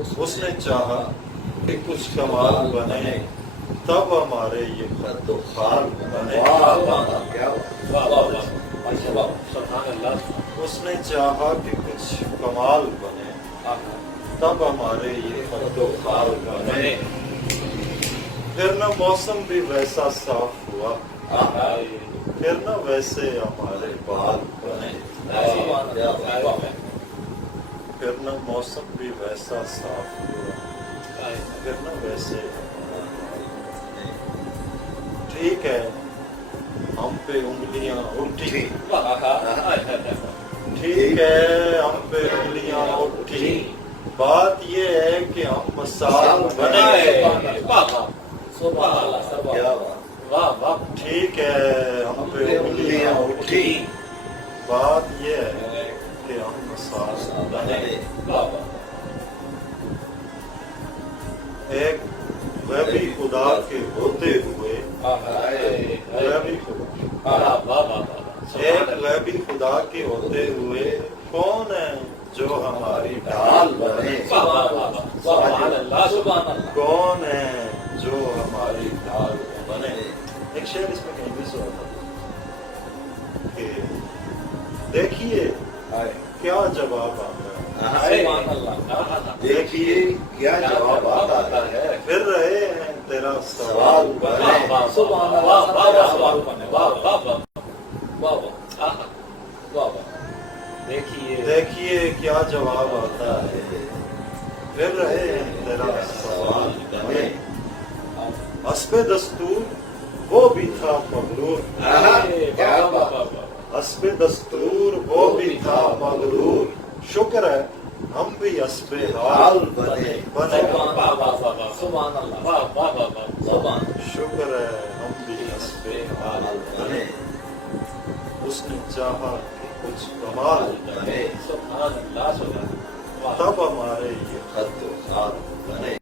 اس نے چاہا کہ کچھ کمال بنے تب ہمارے یہ خط و خال بنے. اس نے چاہا کہ کچھ کمال بنے تب ہمارے یہ خط و خال بنے. پھر نہ موسم بھی ویسا صاف ہوا پھر نہ ویسے ہمارے بال بنے. پھر نہ موسم بھی ویسا صاف ہوا پھر نہ ویسے ہمارے بال بنے. ٹھیک ہے ہم پہ انگلیاں اٹھی ٹھیک ہے ہم پہ انگلیاں اٹھی بات یہ ہے کہ ہم مثال بنے. ٹھیک ہے ہم پہ انگلیاں اٹھی بات یہ ہے کہ ہم مثال بنے. ایک غیبی خدا کے ہوتے ہوئے ایک غیبی خدا کے ہوتے ہوئے کون ہے جو ہماری ڈھال بنے. کون ہے جو ہماری ڈھال بنے. ایک شعر اس میں کہیں بھی سو تھا کہ دیکھیے کیا جواب آتا ہے. دیکھیے کیا جواب آتا ہے پھر رہے ہیں تیرا سوال بنے. دیکھیے کیا جواب آتا ہے پھر رہے ہیں تیرا سوال بنے. حسب دستور وہ بھی تھا مغرور حسب دستور وہ بھی تھا مغرور. شکر ہے ہم بھی حسب حال بنے. شکر ہے ہم بھی حسب حال بنے. اس نے چاہا کہ کچھ کمال بنے تب ہمارے یہ خط و خال بنے.